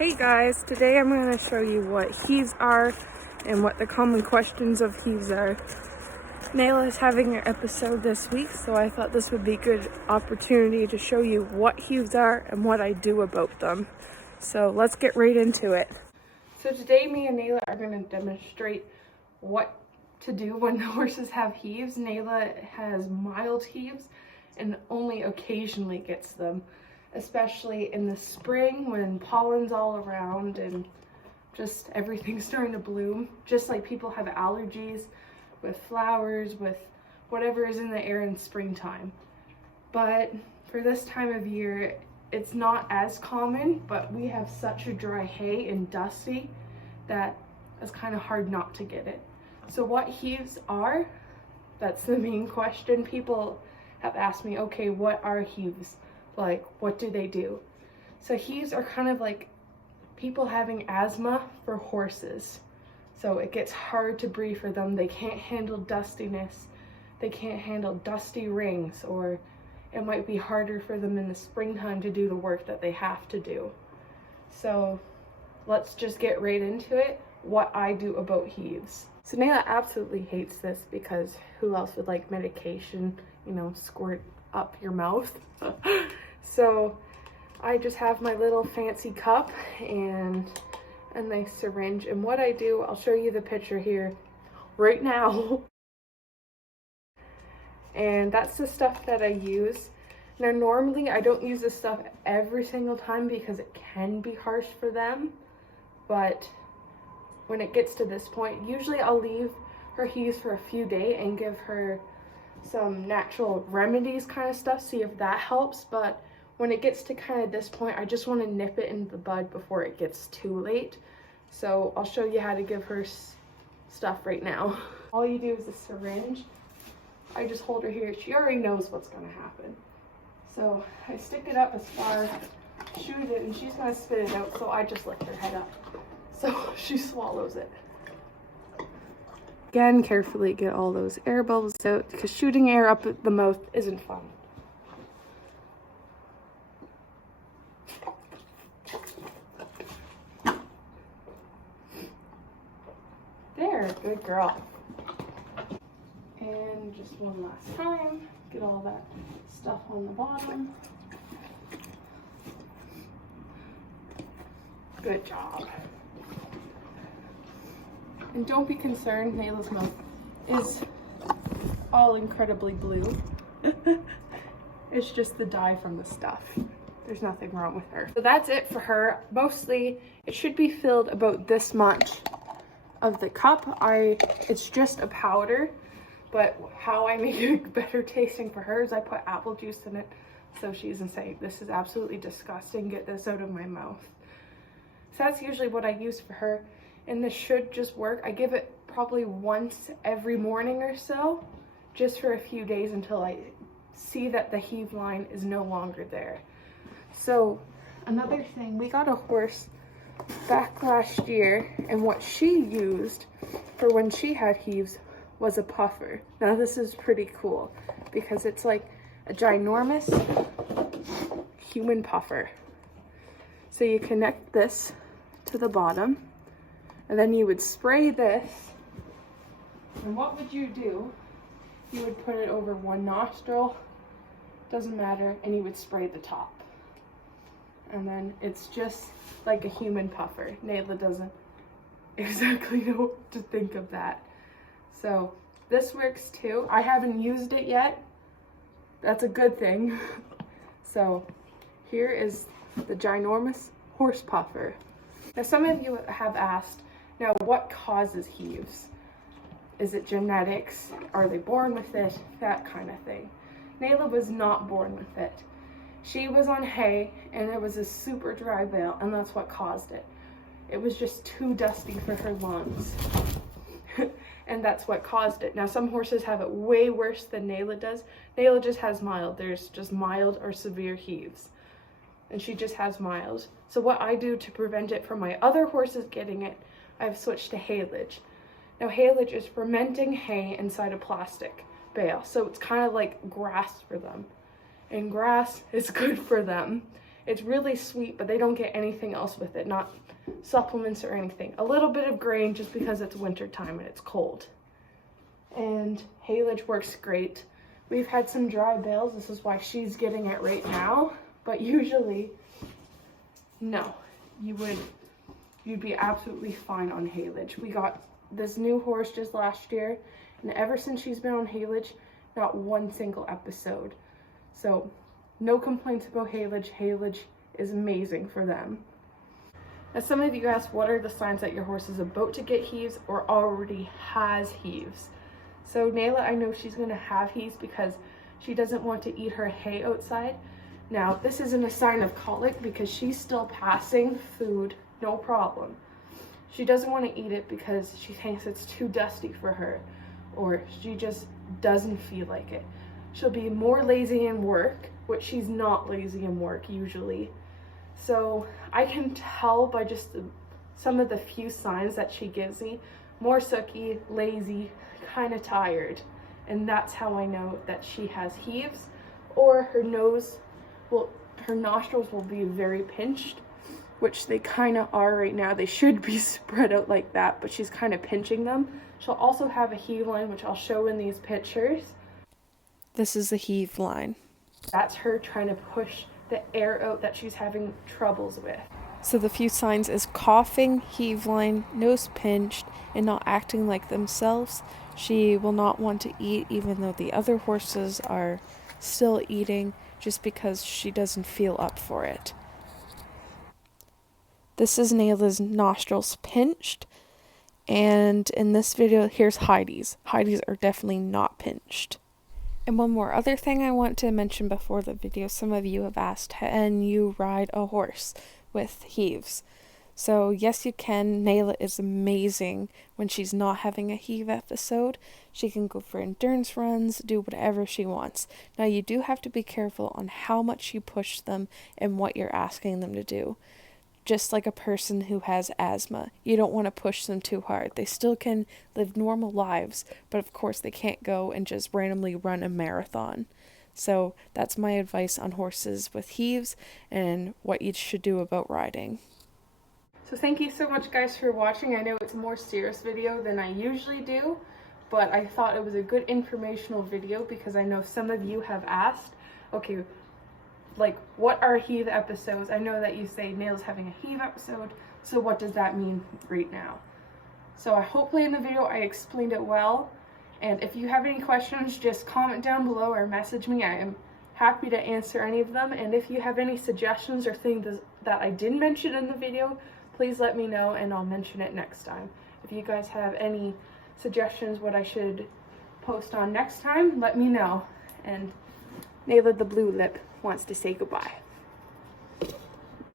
Hey guys, today I'm going to show you what heaves are and what the common questions of heaves are. Nayla is having an episode this week, so I thought this would be a good opportunity to show you what heaves are and what I do about them. So let's get right into it. So today me and Nayla are going to demonstrate what to do when the horses have heaves. Nayla has mild heaves and only occasionally gets them, especially in the spring when pollen's all around and just everything's starting to bloom. Just like people have allergies with flowers, with whatever is in the air in springtime. But for this time of year, it's not as common, but we have such a dry hay and dusty that it's kind of hard not to get it. So what heaves are, that's the main question. People have asked me, okay, what are heaves? Like, what do they do? So heaves are kind of like people having asthma for horses. So it gets hard to breathe for them. They can't handle dustiness. They can't handle dusty rings, or it might be harder for them in the springtime to do the work that they have to do. So let's just get right into it, what I do about heaves. So Nayla absolutely hates this because who else would like medication, squirt up your mouth? So I just have my little fancy cup and a nice syringe, and what I do, I'll show you the picture here right now. And that's the stuff that I use. Now normally I don't use this stuff every single time because it can be harsh for them, but when it gets to this point, usually I'll leave her heaves for a few days and give her some natural remedies kind of stuff, see if that helps. But when it gets to kind of this point, I just want to nip it in the bud before it gets too late. So I'll show you how to give her stuff right now. All you do is a syringe. I just hold her here. She already knows what's going to happen. So I stick it up as far, shoot it, and she's going to spit it out. So I just lift her head up so she swallows it. Again, carefully get all those air bubbles out because shooting air up at the mouth isn't fun. There, good girl. And just one last time, get all that stuff on the bottom. Good job. And don't be concerned, Nayla's mouth is all incredibly blue. It's just the dye from the stuff. There's nothing wrong with her. So that's it for her. Mostly, it should be filled about this much of the cup. It's just a powder, but how I make it better tasting for her is I put apple juice in it, so she doesn't say, this is absolutely disgusting, get this out of my mouth. So that's usually what I use for her, and this should just work. I give it probably once every morning or so, just for a few days until I see that the heave line is no longer there. So another thing, we got a horse back last year, and what she used for when she had heaves was a puffer. Now this is pretty cool because it's like a ginormous human puffer. So you connect this to the bottom, and then you would spray this, and what would you do? You would put it over one nostril, doesn't matter, and you would spray the top. And then it's just like a human puffer. Nayla doesn't exactly know what to think of that. So this works too. I haven't used it yet. That's a good thing. So here is the ginormous horse puffer. Now some of you have asked, now what causes heaves? Is it genetics? Are they born with it? That kind of thing. Nayla was not born with it. She was on hay and it was a super dry bale, and that's what caused it. It was just too dusty for her lungs. And that's what caused it. Now some horses have it way worse than Nayla does. Nayla just has mild. There's just mild or severe heaves, and she just has mild. So what I do to prevent it from my other horses getting it, I've switched to haylage. Now haylage is fermenting hay inside a plastic bale, so it's kind of like grass for them. And grass is good for them. It's really sweet, but they don't get anything else with it, not supplements or anything. A little bit of grain just because it's winter time and it's cold. And haylage works great. We've had some dry bales. This is why she's getting it right now. But usually, no, you'd be absolutely fine on haylage. We got this new horse just last year, and ever since she's been on haylage, not one single episode. So no complaints about haylage. Haylage is amazing for them. Now, some of you asked, what are the signs that your horse is about to get heaves or already has heaves? So Nayla, I know she's gonna have heaves because she doesn't want to eat her hay outside. Now, this isn't a sign of colic because she's still passing food, no problem. She doesn't want to eat it because she thinks it's too dusty for her, or she just doesn't feel like it. She'll be more lazy in work, which she's not lazy in work usually. So I can tell by just some of the few signs that she gives me, more sooky, lazy, kind of tired. And that's how I know that she has heaves, or her nostrils will be very pinched, which they kind of are right now. They should be spread out like that, but she's kind of pinching them. She'll also have a heave line, which I'll show in these pictures. This is the heave line. That's her trying to push the air out that she's having troubles with. So the few signs is coughing, heave line, nose pinched, and not acting like themselves. She will not want to eat even though the other horses are still eating, just because she doesn't feel up for it. This is Nayla's nostrils pinched, and in this video, here's Heidi's. Heidi's are definitely not pinched. And one more other thing I want to mention before the video, some of you have asked, can you ride a horse with heaves? So yes, you can. Nayla is amazing when she's not having a heave episode. She can go for endurance runs, do whatever she wants. Now you do have to be careful on how much you push them and what you're asking them to do. Just like a person who has asthma, you don't want to push them too hard. They still can live normal lives, but of course they can't go and just randomly run a marathon. So that's my advice on horses with heaves and what you should do about riding. So thank you so much guys for watching. I know it's a more serious video than I usually do, but I thought it was a good informational video because I know some of you have asked, okay, like, what are heave episodes? I know that you say Nayla's having a heave episode, so what does that mean right now? So hopefully in the video I explained it well, and if you have any questions, just comment down below or message me. I am happy to answer any of them, and if you have any suggestions or things that I didn't mention in the video, please let me know and I'll mention it next time. If you guys have any suggestions what I should post on next time, let me know. And Nayla the Blue Lip wants to say goodbye.